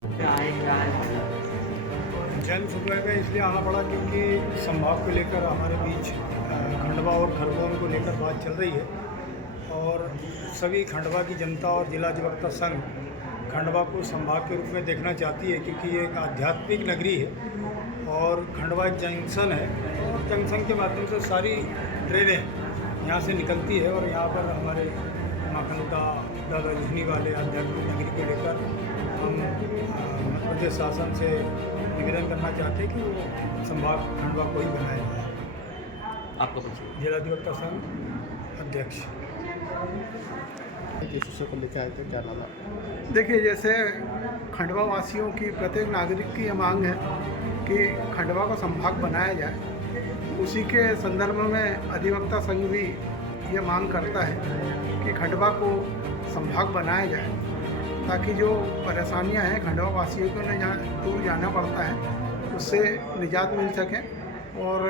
जन सुबह में इसलिए आना पड़ा क्योंकि संभाग को लेकर हमारे बीच खंडवा और खरगोन को लेकर बात चल रही है और सभी खंडवा की जनता और जिला अधिवक्ता संघ खंडवा को संभाग के रूप में देखना चाहती है क्योंकि ये एक आध्यात्मिक नगरी है और खंडवा एक जंक्शन है और जंक्शन के माध्यम से सारी ट्रेनें यहाँ से निकलती है और यहाँ पर हमारे माखनता दादा रजनी वाले आध्यात्मिक नगरी को लेकर हम मध्य प्रदेश शासन से निवेदन करना चाहते हैं कि वो संभाग खंडवा को ही बनाया जाए। आपका परिचय। जिला अधिवक्ता संघ अध्यक्ष। जिस विषय को लेकर आए थे, क्या नाम है? देखिए, जैसे खंडवा वासियों की प्रत्येक नागरिक की ये मांग है कि खंडवा को संभाग बनाया जाए, उसी के संदर्भ में अधिवक्ता संघ भी ये मांग करता है कि खंडवा को संभाग बनाया जाए ताकि जो परेशानियां हैं खंडवा वासियों को दूर जाना पड़ता है उससे निजात मिल सके और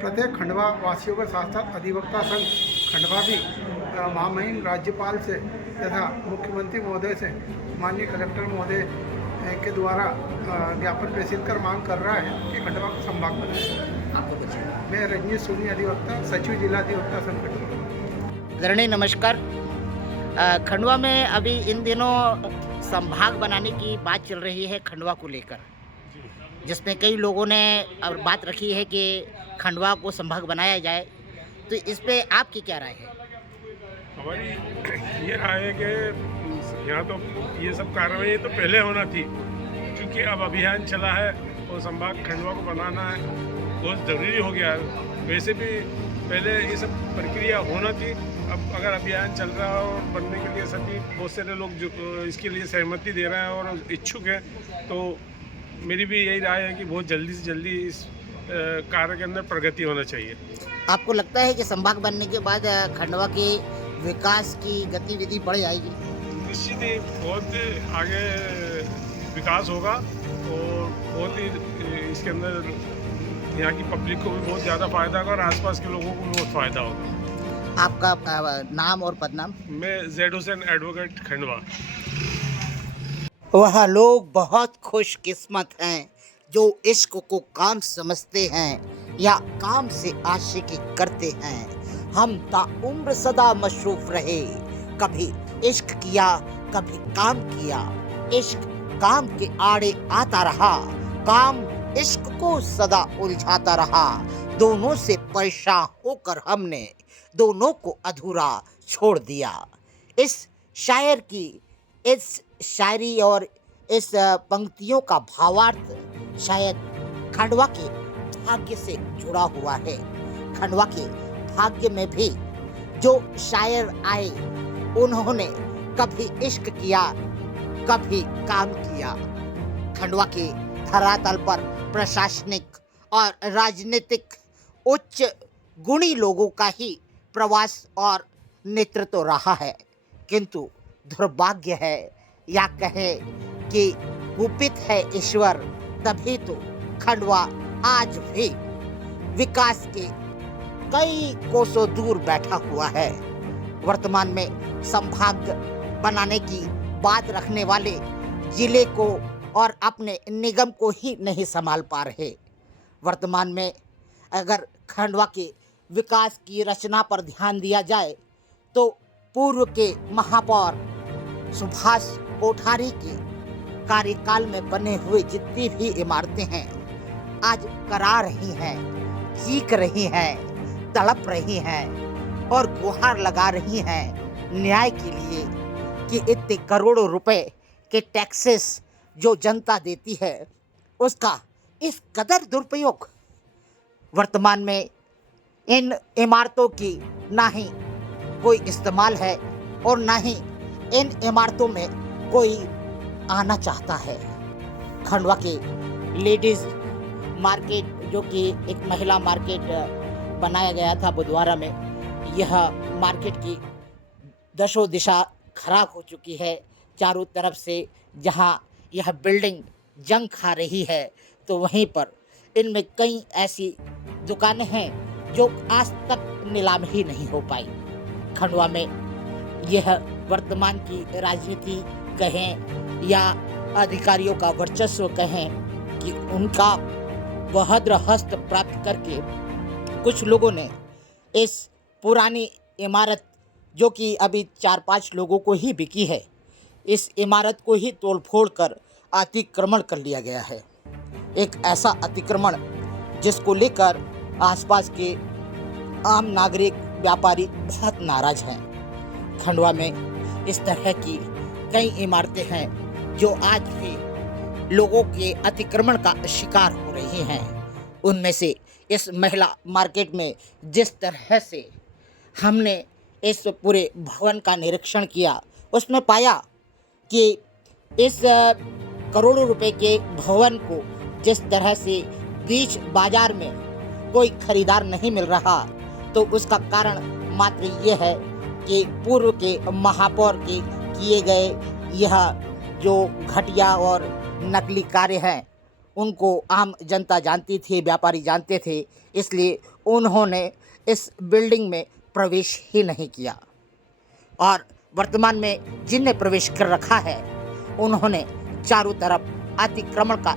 प्रत्येक खंडवा वासियों के साथ साथ अधिवक्ता संघ खंडवा भी महामहिम राज्यपाल से तथा मुख्यमंत्री महोदय से माननीय कलेक्टर महोदय के द्वारा ज्ञापन प्रेषित कर मांग कर रहा है कि खंडवा को संभाग बनाया जाए। आपका परिचय। मैं रजनीश सोनी अधिवक्ता, सचिव जिला अधिवक्ता संघ खंडवा। धरणी नमस्कार। खंडवा में अभी इन दिनों संभाग बनाने की बात चल रही है खंडवा को लेकर, जिसमें कई लोगों ने और बात रखी है कि खंडवा को संभाग बनाया जाए, तो इस पे आपकी क्या राय है? हमारी ये राय है कि यहाँ तो ये सब कार्रवाई तो पहले होना थी, क्योंकि अब अभियान चला है और संभाग खंडवा को बनाना है बहुत ज़रूरी हो गया है। वैसे भी पहले ये सब प्रक्रिया होना थी, अब अगर अभियान चल रहा है और बनने के लिए सभी बहुत सारे लोग जो इसके लिए सहमति दे रहे हैं और इच्छुक हैं, तो मेरी भी यही राय है कि बहुत जल्दी से जल्दी इस कार्य के अंदर प्रगति होना चाहिए। आपको लगता है कि संभाग बनने के बाद खंडवा के विकास की गतिविधि बढ़ जाएगी? निश्चित ही बहुत आगे विकास होगा और बहुत ही इसके अंदर यहाँ की पब्लिक को भी बहुत ज़्यादा फ़ायदा होगा और आसपास के लोगों को भी बहुत फ़ायदा होगा। आपका नाम और पदनाम? मैं ज़ैड हुसैन एडवोकेट खंडवा। वह लोग बहुत खुशकिस्मत हैं जो इश्क को काम समझते हैं या काम से आशिकी करते हैं। हम ताउम्र सदा मशरूफ रहे, कभी इश्क किया कभी काम किया, इश्क काम के आड़े आता रहा, काम इश्क को सदा उलझाता रहा। दोनों से परेशान होकर हमने दोनों को अधूरा छोड़ दिया। इस शायर की इस शायरी और इस पंक्तियों का भावार्थ शायद खंडवा के भाग्य से जुड़ा हुआ है। खंडवा के भाग्य में भी जो शायर आए उन्होंने कभी इश्क किया कभी काम किया। खंडवा के धरातल पर प्रशासनिक और राजनीतिक उच्च गुणी लोगों का ही प्रवास और नेतृत्व रहा है, किंतु दुर्भाग्य है या कहे कि कुपित है ईश्वर, तभी तो खंडवा आज भी विकास के कई कोसों दूर बैठा हुआ है। वर्तमान में संभाग बनाने की बात रखने वाले जिले को और अपने निगम को ही नहीं संभाल पा रहे। वर्तमान में अगर खंडवा के विकास की रचना पर ध्यान दिया जाए तो पूर्व के महापौर सुभाष कोठारी के कार्यकाल में बने हुए जितनी भी इमारतें हैं आज करा रही हैं, चीख रही हैं, तड़प रही हैं और गुहार लगा रही हैं न्याय के लिए कि इतने करोड़ों रुपए के टैक्सेस जो जनता देती है उसका इस कदर दुरुपयोग। वर्तमान में इन इमारतों की ना ही कोई इस्तेमाल है और ना ही इन इमारतों में कोई आना चाहता है। खंडवा के लेडीज़ मार्केट जो कि एक महिला मार्केट बनाया गया था बुधवारा में, यह मार्केट की दशो दिशा खराब हो चुकी है। चारों तरफ से जहां यह बिल्डिंग जंग खा रही है तो वहीं पर इनमें कई ऐसी दुकानें हैं जो आज तक नीलाम ही नहीं हो पाई। खंडवा में यह वर्तमान की राजनीति कहें या अधिकारियों का वर्चस्व कहें कि उनका बहद्र हस्त प्राप्त करके कुछ लोगों ने इस पुरानी इमारत, जो कि अभी 4-5 लोगों को ही बिकी है, इस इमारत को ही तोड़फोड़ कर अतिक्रमण कर लिया गया है। एक ऐसा अतिक्रमण जिसको लेकर आसपास के आम नागरिक, व्यापारी बहुत नाराज हैं। खंडवा में इस तरह की कई इमारतें हैं जो आज भी लोगों के अतिक्रमण का शिकार हो रही हैं। उनमें से इस महिला मार्केट में जिस तरह से हमने इस पूरे भवन का निरीक्षण किया, उसमें पाया कि इस करोड़ों रुपए के भवन को जिस तरह से बीच बाजार में कोई खरीदार नहीं मिल रहा, तो उसका कारण मात्र ये है कि पूर्व के महापौर के किए गए यह जो घटिया और नकली कार्य हैं, उनको आम जनता जानती थी, व्यापारी जानते थे, इसलिए उन्होंने इस बिल्डिंग में प्रवेश ही नहीं किया। और वर्तमान में जिनने प्रवेश कर रखा है, उन्होंने चारों तरफ अतिक्रमण का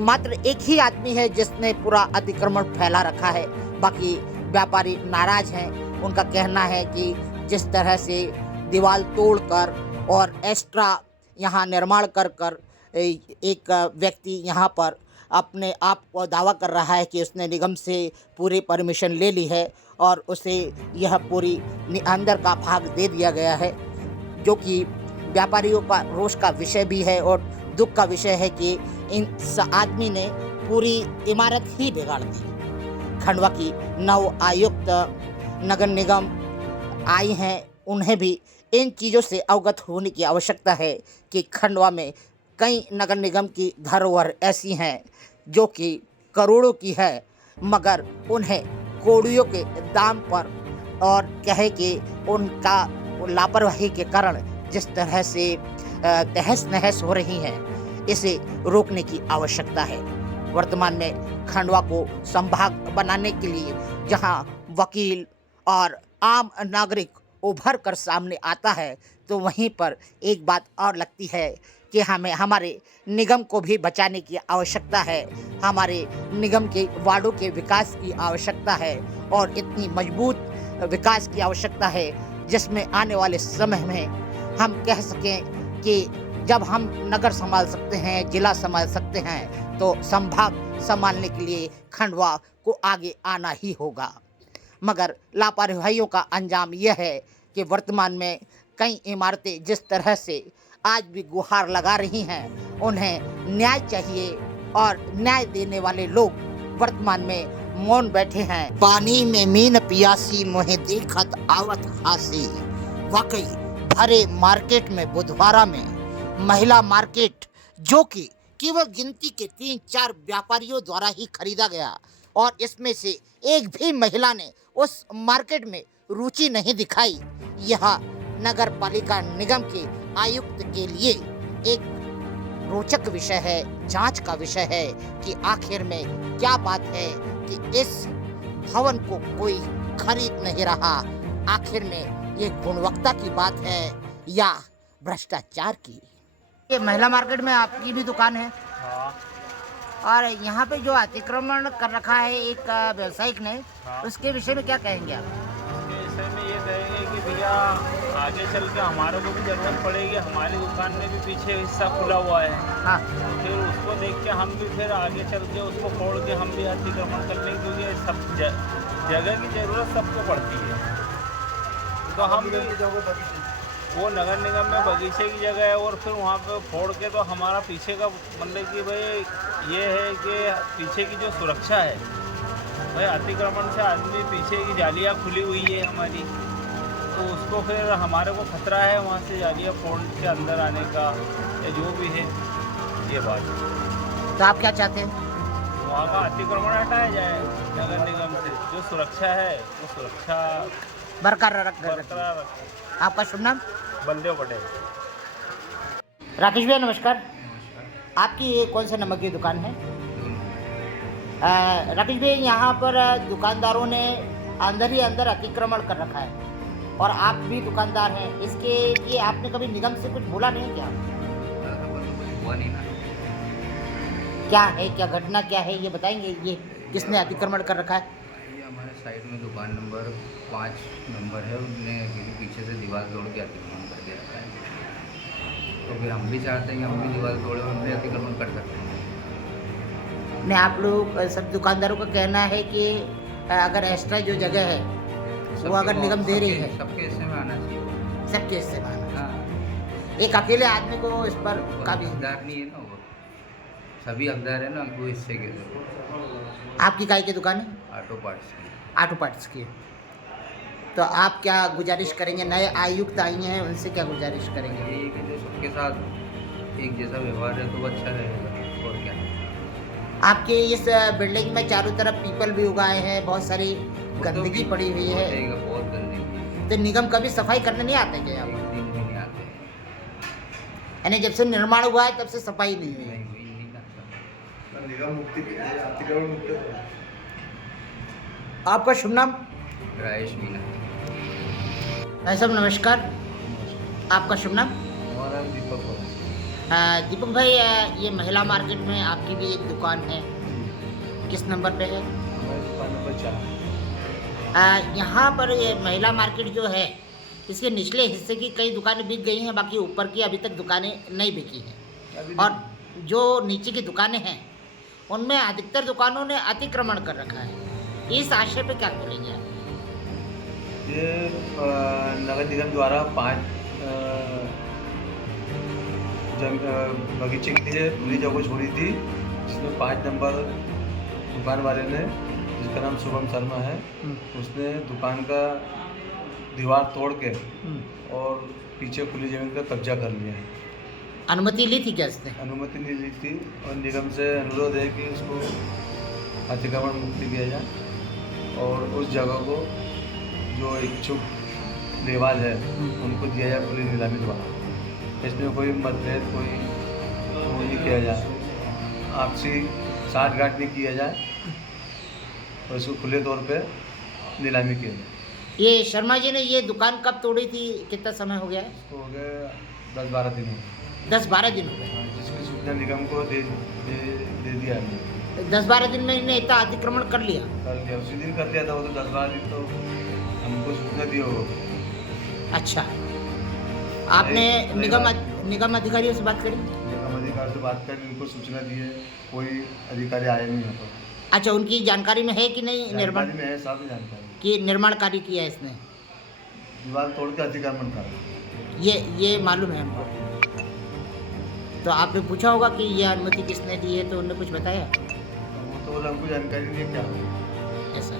मात्र एक ही आदमी है जिसने पूरा अतिक्रमण फैला रखा है। बाकी व्यापारी नाराज हैं। उनका कहना है कि जिस तरह से दीवार तोड़कर और एक्स्ट्रा यहाँ निर्माण कर एक व्यक्ति यहाँ पर अपने आप को दावा कर रहा है कि उसने निगम से पूरी परमिशन ले ली है और उसे यह पूरी अंदर का भाग दे दिया गया है, जो कि व्यापारियों का रोष का विषय भी है और दुख का विषय है कि इस आदमी ने पूरी इमारत ही बिगाड़ दी। खंडवा की नव आयुक्त नगर निगम आई हैं, उन्हें भी इन चीज़ों से अवगत होने की आवश्यकता है कि खंडवा में कई नगर निगम की धरोहर ऐसी हैं जो कि करोड़ों की है, मगर उन्हें कौड़ियों के दाम पर और कहे कि उनका लापरवाही के कारण जिस तरह से तहस नहस हो रही हैं, इसे रोकने की आवश्यकता है। वर्तमान में खंडवा को संभाग बनाने के लिए जहां वकील और आम नागरिक उभर कर सामने आता है, तो वहीं पर एक बात और लगती है कि हमें हमारे निगम को भी बचाने की आवश्यकता है। हमारे निगम के वार्डों के विकास की आवश्यकता है और इतनी मजबूत विकास की आवश्यकता है जिसमें आने वाले समय में हम कह सकें कि जब हम नगर संभाल सकते हैं, जिला संभाल सकते हैं, तो संभाग संभालने के लिए खंडवा को आगे आना ही होगा। मगर लापरवाहियों का अंजाम यह है कि वर्तमान में कई इमारतें जिस तरह से आज भी गुहार लगा रही हैं, उन्हें न्याय चाहिए और न्याय देने वाले लोग वर्तमान में मौन बैठे हैं। पानी में मीन पियासी मोहे देखत आवत हासी। वाकई भरे मार्केट में बुधवारा में महिला मार्केट, जो कि केवल गिनती के 3-4 व्यापारियों द्वारा ही खरीदा गया और इसमें से एक भी महिला ने उस मार्केट में रुचि नहीं दिखाई, यह नगर पालिका निगम के आयुक्त के लिए एक रोचक विषय है, जांच का विषय है कि आखिर में क्या बात है कि इस भवन को कोई खरीद नहीं रहा। आखिर में ये गुणवत्ता की बात है या भ्रष्टाचार की। ये महिला मार्केट में आपकी भी दुकान है और यहाँ पे जो अतिक्रमण कर रखा है एक व्यवसायिक ने, उसके विषय में क्या कहेंगे आप? उसके विषय में ये कहेंगे कि भैया आगे चल के हमारे को भी ज़रूरत पड़ेगी। हमारी दुकान में भी पीछे हिस्सा खुला हुआ है। हाँ, फिर उसको देख के हम भी फिर आगे चल के उसको फोड़ के हम भी अतिक्रमण कर लेंगे, क्योंकि सब जगह की ज़रूरत सबको पड़ती है। तो हम भी वो नगर निगम में बगीचे की जगह है और फिर वहाँ पे फोड़ के, तो हमारा पीछे का मतलब कि भाई ये है कि पीछे की जो सुरक्षा है भाई, अतिक्रमण से आदमी पीछे की जालियाँ खुली हुई है हमारी, तो उसको फिर हमारे को खतरा है वहाँ से जालियाँ फोड़ के अंदर आने का या जो भी है ये बात। तो आप क्या चाहते हैं? वहाँ का अतिक्रमण हटाया जाए नगर निगम से, जो सुरक्षा है वो सुरक्षा बरकरार बरकरार। आपका शुभ नाम? बलदेव पटेल। राकेश भैया नमस्कार। आपकी ये कौन से नंबर की दुकान है? राकेश भैया, यहाँ पर दुकानदारों ने अंदर ही अंदर अतिक्रमण कर रखा है और आप भी दुकानदार हैं, इसके लिए आपने कभी निगम से कुछ बोला नहीं क्या? हुआ नहीं ना। क्या है, क्या घटना क्या है, ये बताएंगे? ये किसने अतिक्रमण कर रखा है? ये हमारे साइड में दुकान नंबर 5 नंबर है, उनने पीछे से दीवार तोड़ के अतिक्रमण करके रखा है। तो फिर हम भी चाहते हैं कि हम भी दीवार तोड़े और भी अतिक्रमण कर सकते हैं। नहीं, आप लोग सब दुकानदारों का कहना है कि अगर एक्स्ट्रा जो जगह है वो अगर निगम दे रही है, सबके हिस्से में आना चाहिए। सबके हिस्से में आना। हाँ, एक अकेले आदमी को इस पर काबू। हकदार नहीं है ना वो, सभी हकदार है ना वो हिस्से के। आपकी काय की दुकान है? ऑटो पार्ट्स की। ऑटो पार्ट्स की है। तो आप क्या गुजारिश करेंगे? नए आयुक्त आई हैं, उनसे क्या गुजारिश करेंगे? यही कि जो सबके साथ एक जैसा व्यवहार है तो वो अच्छा रहेगा, और क्या। आपके इस बिल्डिंग में चारों तरफ पीपल भी उगाए हैं, बहुत सारी गंदगी पड़ी हुई है, बहुत गंदगी है। तो निगम कभी सफाई करने नहीं आते क्या? एक दिन भी नहीं आते। यानी जब से निर्माण हुआ है तब से सफाई नहीं हुई है। नहीं हुई, नहीं करता। निगम मुक्ति अतिक्रमण मुक्त आपका शुभ नाम? राजेश मीना। भाई साहब नमस्कार, आपका शुभ नाम? हमारा दीपक दीपक भाई, ये महिला मार्केट में आपकी भी एक दुकान है, किस नंबर पे है? हमारी दुकान नंबर 4। यहाँ पर ये महिला मार्केट जो है, इसके निचले हिस्से की कई दुकानें बिक गई हैं, बाकी ऊपर की अभी तक दुकानें नहीं बिकी हैं। और जो नीचे की दुकानें हैं उनमें अधिकतर दुकानों ने अतिक्रमण कर रखा है। इस आशय पे क्या बोलेंगे आप? ये नगर निगम द्वारा 5 बगीचे के लिए खुली जगह छोड़ी थी, जिसमें 5 नंबर दुकान वाले ने, जिसका नाम शुभम शर्मा है, उसने दुकान का दीवार तोड़ के और पीछे खुली जमीन का कब्जा कर लिया है। अनुमति ली थी क्या इसने? अनुमति नहीं ली थी और निगम से अनुरोध है कि उसको अतिक्रमण मुक्ति किया जाए और उस जगह को जो इच्छुक लेवाल है उनको दिया जाए खुली नीलामी द्वारा। इसमें कोई मतभेद कोई वो नहीं किया जाए, आपसी साठगांठ नहीं किया जाए और इसको खुले तौर पे नीलामी किया जाए। ये शर्मा जी ने ये दुकान कब तोड़ी थी, कितना समय हो गया है? इसको हो गए 10-12 दिन हो गए। 10-12 दिन हो गए। हाँ, जिसकी सूचना निगम को दे दिया हमने। 10-12 दिन में इन्हें इतना अतिक्रमण कर लिया? कर लिया, उसी दिन कर लिया था वो, तो 10-12 दिन तो हमको सूचना दी हो। अच्छा, आपने निगम अधिकारियों से बात करी? निगम अधिकारी से बात कर उनको सूचना दी है, कोई अधिकारी आया नहीं है। अच्छा, उनकी जानकारी में है कि नहीं निर्माण जानकारी में है, सब जानकारी कि निर्माण कार्य किया है इसने? दीवार तोड़ के अतिक्रमण करा, ये मालूम है हमको। तो आपने पूछा होगा कि ये अनुमति किसने दी है, तो उन्होंने कुछ बताया? वो तो बोला हमको जानकारी नहीं है क्या। ऐसा